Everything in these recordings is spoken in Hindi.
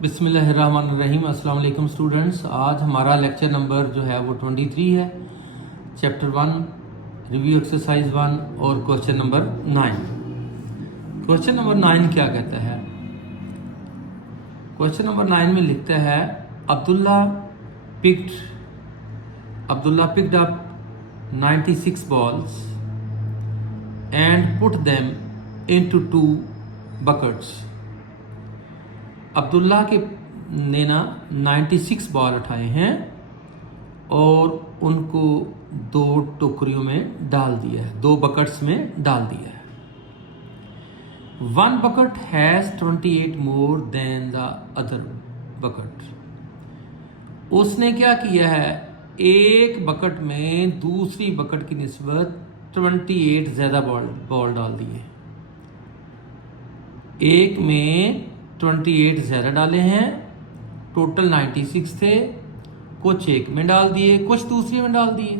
बिस्मिल्लाहिर्रहमानिर्रहीम। अस्सलाम वालेकुम स्टूडेंट्स। आज हमारा लेक्चर नंबर जो है वो 23 है। चैप्टर 1 रिव्यू एक्सरसाइज 1 और क्वेश्चन नंबर 9। क्वेश्चन नंबर 9 क्या कहता है? क्वेश्चन नंबर 9 में लिखता है Abdullah picked up 96 balls and put them into 2 buckets। Abdullah के ने ना 96 बॉल उठाए हैं और उनको 2 टोकरियों में डाल दिया है, 2 बकेट्स में डाल दिया है। 1 bucket has 28 more than the other bucket। उसने क्या किया है, एक बकेट में दूसरी बकेट की निस्बत 28 ज़्यादा बॉल डाल दिए। एक में 28 ज़्यादा डाले हैं, टोटल 96 थे, कुछ एक में डाल दिए, कुछ दूसरी में डाल दिए।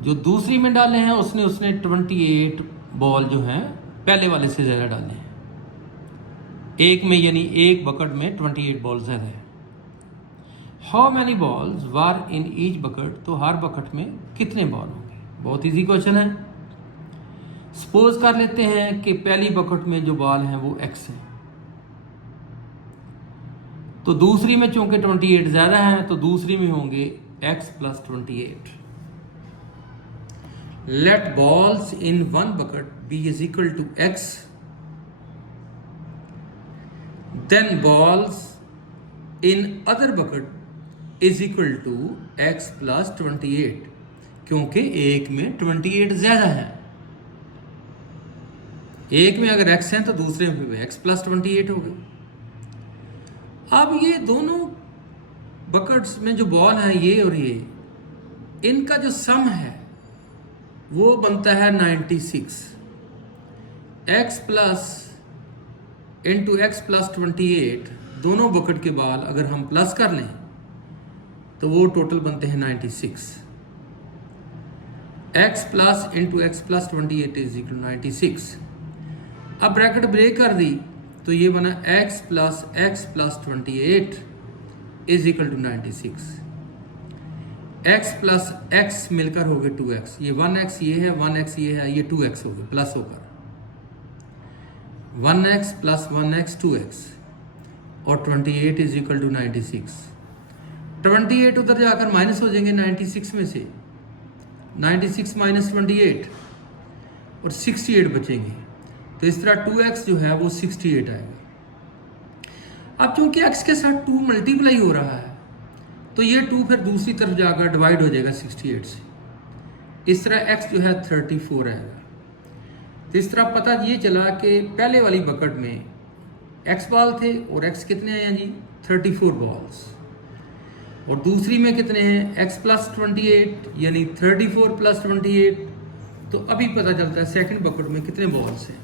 जो दूसरी में डाले हैं उसने 28 बॉल जो हैं पहले वाले से ज़्यादा डाले हैं। एक में यानी एक बकेट में 28 बॉल ज़्यादा है। How many balls were in each bucket, तो हर बकेट में कितने बॉल होंगे। बहुत इजी क्वेश्चन है। सपोज कर लेते हैं कि पहली बकेट में जो बॉल हैं वो एक्स है, तो दूसरी में चूंकि 28 ज़्यादा हैं तो दूसरी में होंगे x + 28। Let balls in 1 bucket be is equal to x, then balls in other bucket is equal to x + 28, क्योंकि एक में 28 ज़्यादा है। एक में अगर x है तो दूसरे में भी x + 28 हो गई। अब ये दोनों बकेट्स में जो बॉल है ये और ये, इनका जो सम है वो बनता है 96। x plus into x plus 28, दोनों बकेट के बॉल अगर हम प्लस कर लें तो वो टोटल बनते हैं 96। x plus into x plus 28 is equal 96। अब ब्रैकेट ब्रेक कर दी तो ये बना x plus 28 is equal to 96। x plus x मिलकर हो गए 2x, ये 1x ये है, 1x ये है, ये 2x हो गए प्लस होकर 1x प्लस 1x 2x और 28 इज इक्वल टू 96। 28 उधर जाकर माइनस हो जाएंगे 96 में से, 96 माइनस 28 और 68 बचेंगे। तो इस तरह 2x जो है वो 68 आएगा। अब चूंकि x के साथ 2 मल्टीप्लाई हो रहा है तो ये 2 फिर दूसरी तरफ जाकर डिवाइड हो जाएगा 68 से। इस तरह x जो है 34 आएगा। तो इस तरह पता ये चला कि पहले वाली बकेट में x बॉल थे और x कितने हैं जी 34 बॉल्स, और दूसरी में कितने हैं x प्लस 28 यानी 34 प्लस 28। तो अभी पता चलता है सेकंड बकेट में कितने बॉल्स हैं।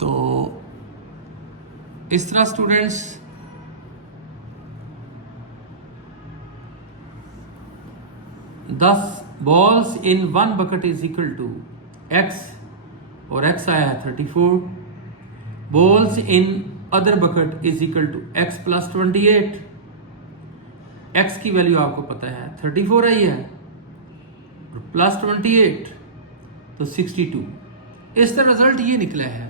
तो इस तरह स्टूडेंट्स दस balls in 1 bucket is equal to x, और x आया है 34। Balls in other bucket is equal to x plus 28। x की वैल्यू आपको पता है 34 आई है और प्लस 28 तो 62। इस तरह रिजल्ट ये निकला है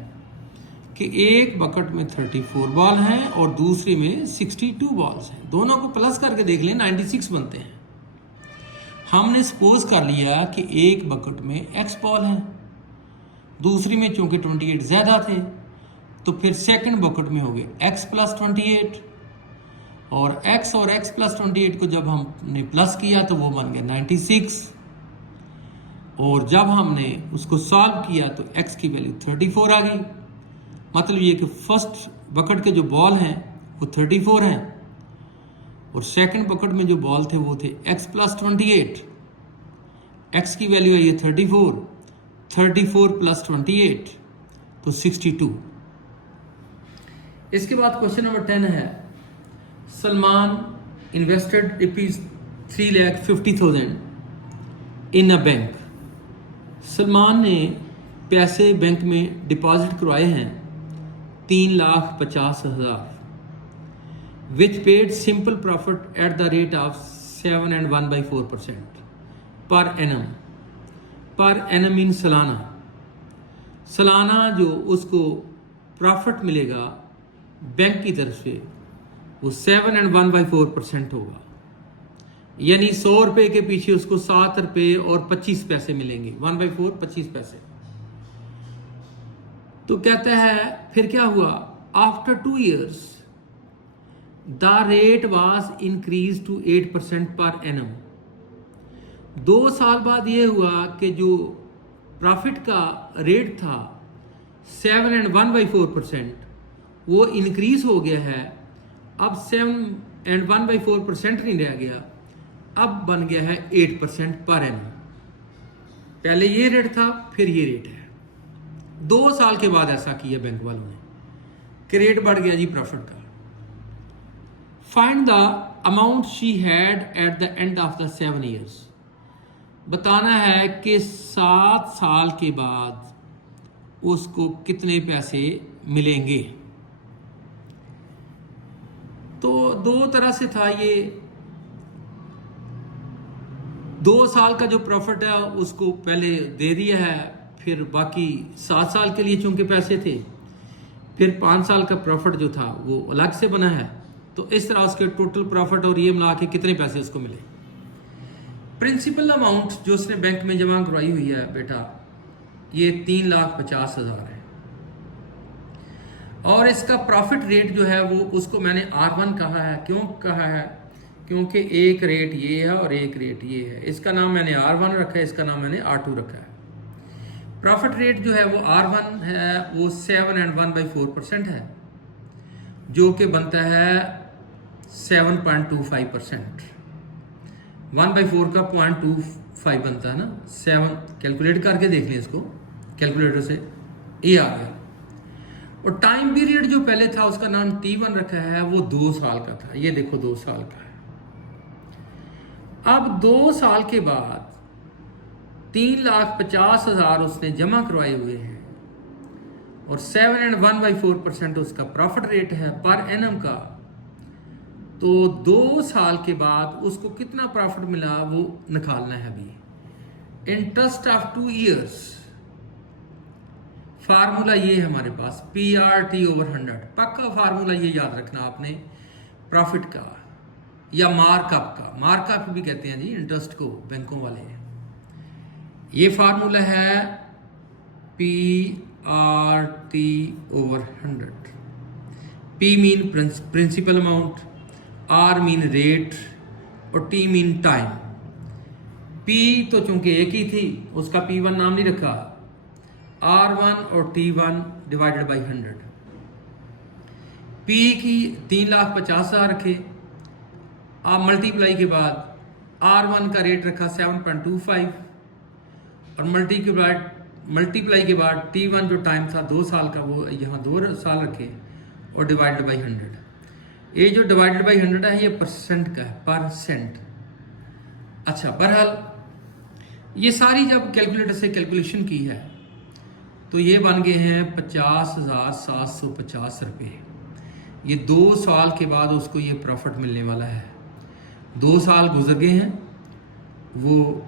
कि एक बकेट में 34 बॉल हैं और दूसरी में 62 बॉल्स हैं। दोनों को प्लस करके देख लें 96 बनते हैं। हमने सपोज कर लिया कि एक बकेट में x बॉल हैं, दूसरी में चूंकि 28 ज़्यादा थे तो फिर सेकंड बकेट में हो गए x प्लस 28, और x प्लस 28 को जब हमने प्लस किया तो वो बन गया 96, और जब हमने उसको सॉल्व किया तो x की वैल्यू 34 आ गई। मतलब ये कि फर्स्ट बकेट के जो बॉल हैं वो 34 हैं और सेकंड बकेट में जो बॉल थे वो थे x प्लस 28। x की वैल्यू है ये 34 प्लस 28 तो 62। इसके बाद क्वेश्चन नंबर 10 है Salman invested ₹3,50,000 in a bank. Salman ने पैसे बैंक में डिपॉजिट करवाए हैं 3,50,000 which paid simple profit at the rate of 7 and 1/4% per annum. पर annum मीन सालाना, सालाना जो उसको प्रॉफिट मिलेगा बैंक की तरफ से वो 7 and 1/4% होगा, यानी 100 रुपये के पीछे उसको 7 रुपये और 25 पैसे मिलेंगे, 1/4 25 पैसे। तो कहता है फिर क्या हुआ, after 2 years the rate was increase to 8% per annum. 2 साल बाद ये हुआ कि जो प्रॉफिट का रेट था 7 and 1/4% वो इंक्रीज हो गया है, अब 7 and 1/4% नहीं रह गया, अब बन गया है 8% पर एनम। पहले ये रेट था, फिर ये रेट है। 2 साल के बाद ऐसा किया बैंक वालों ने कि रेट बढ़ गया जी प्रॉफिट का। Find the amount she had at the end of the 7 years। बताना है कि 7 साल के बाद उसको कितने पैसे मिलेंगे। तो 2 तरह से था ये, 2 साल का जो प्रॉफिट है उसको पहले दे दिया है, फिर बाकी 7 साल के लिए चूंकि पैसे थे, फिर 5 साल का प्रॉफिट जो था वो अलग से बना है। तो इस तरह उसके टोटल प्रॉफिट और ये मिला के कितने पैसे उसको मिले। प्रिंसिपल अमाउंट जो उसने बैंक में जमा करवाई हुई है बेटा, ये 3,50,000 है, और इसका प्रॉफिट रेट जो है वो उसको मैंने R1 कहा है। क्यों कहा है? क्योंकि एक रेट ये है और एक रेट ये है। इसका नाम मैंने R1 रखा है, इसका नाम मैंने R2 रखा है। प्रॉफिट रेट जो है वो R1 है, वो 7 and 1/4% है, जो कि बनता है 7.25%। 1/4 का 0.25 बनता है ना, 7 कैलकुलेट करके देख लें इसको कैलकुलेटर से, ये आ गया। और टाइम पीरियड जो पहले था उसका नाम T1 रखा है, वो 2 साल का था, ये देखो 2 साल का है। अब 2 साल के बाद 3,50,000 उसने जमा करवाए हुए हैं और 7 and 1/4% उसका प्रॉफिट रेट है पर एनम का। तो 2 साल के बाद उसको कितना प्रॉफिट मिला वो निकालना है अभी। इंटरेस्ट ऑफ 2 years, फार्मूला ये है हमारे पास, PRT/100। पक्का फार्मूला ये याद रखना आपने प्रॉफिट का या मार्कअप का। मार्कअप भी कहते हैं जी इंटरेस्ट को बैंकों वाले। ये फार्मूला है PRT/100। P mean principal amount, R mean rate और T मीन टाइम। P तो चूंकि एक ही थी उसका P1 नाम नहीं रखा, R1 और T1 डिवाइडेड बाई 100। P की 3,50,000 रखे, आप मल्टीप्लाई के बाद R1 का रेट रखा 7.25 और मल्टीप्लाई के बाद T1 जो टाइम था 2 साल का वो यहाँ 2 साल रखे और डिवाइडेड बाई 100। ये जो डिवाइडेड बाई 100 है ये परसेंट का है, परसेंट। अच्छा, बहरहाल ये सारी जब कैलकुलेटर से कैलकुलेशन की है तो ये बन गए हैं 50,750 रुपये। ये 2 साल के बाद उसको ये प्रॉफिट मिलने वाला है। 2 साल गुजर गए हैं, वो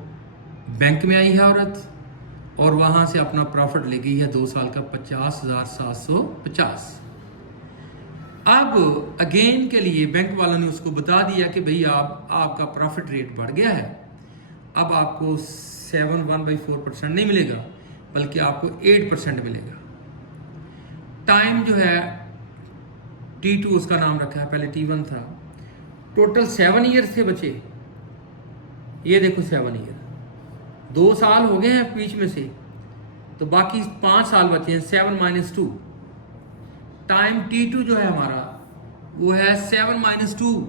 बैंक में आई है औरत और वहाँ से अपना प्रॉफिट ले गई है 2 साल का 50,750। अब अगेन के लिए बैंक वालों ने उसको बता दिया कि भाई आपका प्रॉफिट रेट बढ़ गया है, अब आपको 7 1/4% नहीं मिलेगा बल्कि आपको 8% मिलेगा। टाइम जो है T2 उसका नाम रखा है, पहले T1 था। टोटल 7 ईयर थे बचे, ये देखो 7 ईयर, 2 साल हो गए हैं बीच में से, तो बाकी 5 साल बचे हैं। 7 - 2 टाइम T2 जो है हमारा वो है 7 - 2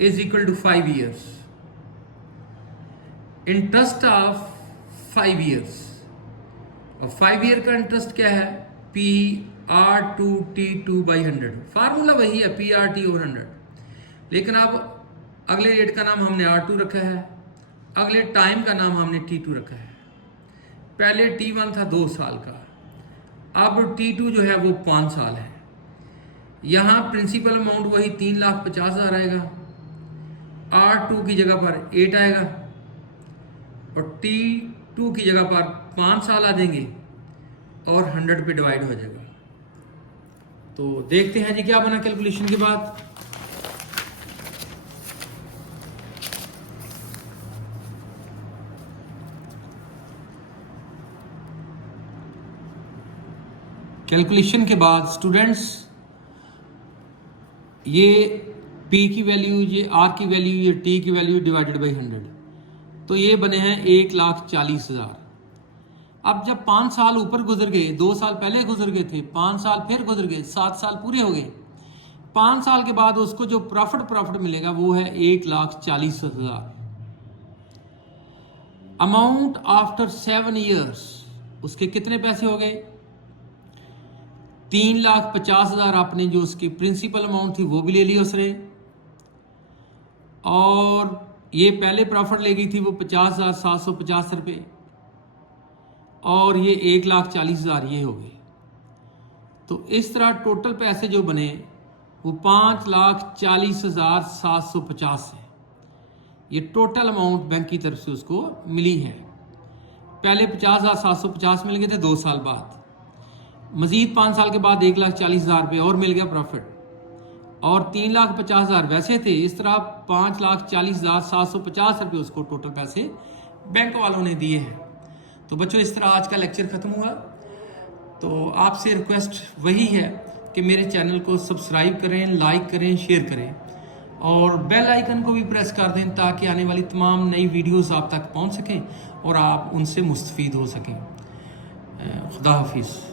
= 5 ईयर्स। इंटरेस्ट ऑफ 5 ईयर्स, और 5 ईयर का इंटरेस्ट क्या है? PR2T2/100। फार्मूला वही है PRT/100, लेकिन अब अगले रेट का नाम हमने R2 रखा है, अगले टाइम का नाम हमने T2 रखा है। पहले T1 था 2 साल का, अब T2 जो है वो 5 साल है। यहाँ प्रिंसिपल अमाउंट वही 3,50,000 आएगा, R2 की जगह पर 8 आएगा और T2 की जगह पर 5 साल आ जाएंगे और 100 पे डिवाइड हो जाएगा। तो देखते हैं जी क्या बना कैलकुलेशन के बाद। कैलकुलेशन के बाद स्टूडेंट्स ये P की वैल्यू, ये R की वैल्यू, ये T की वैल्यू डिवाइडेड बाई 100, तो ये बने हैं 1,40,000। अब जब 5 साल ऊपर गुजर गए, 2 साल पहले गुजर गए थे, 5 साल फिर गुजर गए, 7 साल पूरे हो गए, 5 साल के बाद उसको जो प्रॉफिट मिलेगा वो है 1,40,000। अमाउंट आफ्टर 7 ईयर्स, उसके कितने पैसे हो गए? 3,50,000 आपने जो उसकी प्रिंसिपल अमाउंट थी वो भी ले ली उसने, और ये पहले प्रॉफिट ले गई थी वो 50,750 रुपये, और ये 1,40,000 ये हो गए। तो इस तरह टोटल पैसे जो बने वो 5,40,750 है। ये टोटल अमाउंट बैंक की तरफ से उसको मिली है। पहले 50,750 मिल गए थे 2 साल बाद, मजीद 5 साल के बाद 1,40,000 रुपये और मिल गया प्रॉफिट, और 3,50,000 वैसे थे। इस तरह 5,40,750 रुपये उसको टोटल पैसे बैंक वालों ने दिए हैं। तो बच्चों इस तरह आज का लेक्चर ख़त्म हुआ। तो आपसे रिक्वेस्ट वही है कि मेरे चैनल को सब्सक्राइब करें, लाइक करें, शेयर करें और बेल आइकन को भी प्रेस कर दें ताकि आने वाली तमाम नई वीडियोस आप तक पहुंच सकें और आप उनसे मुस्तफ़ीद हो सकें। खुदा हाफिज़।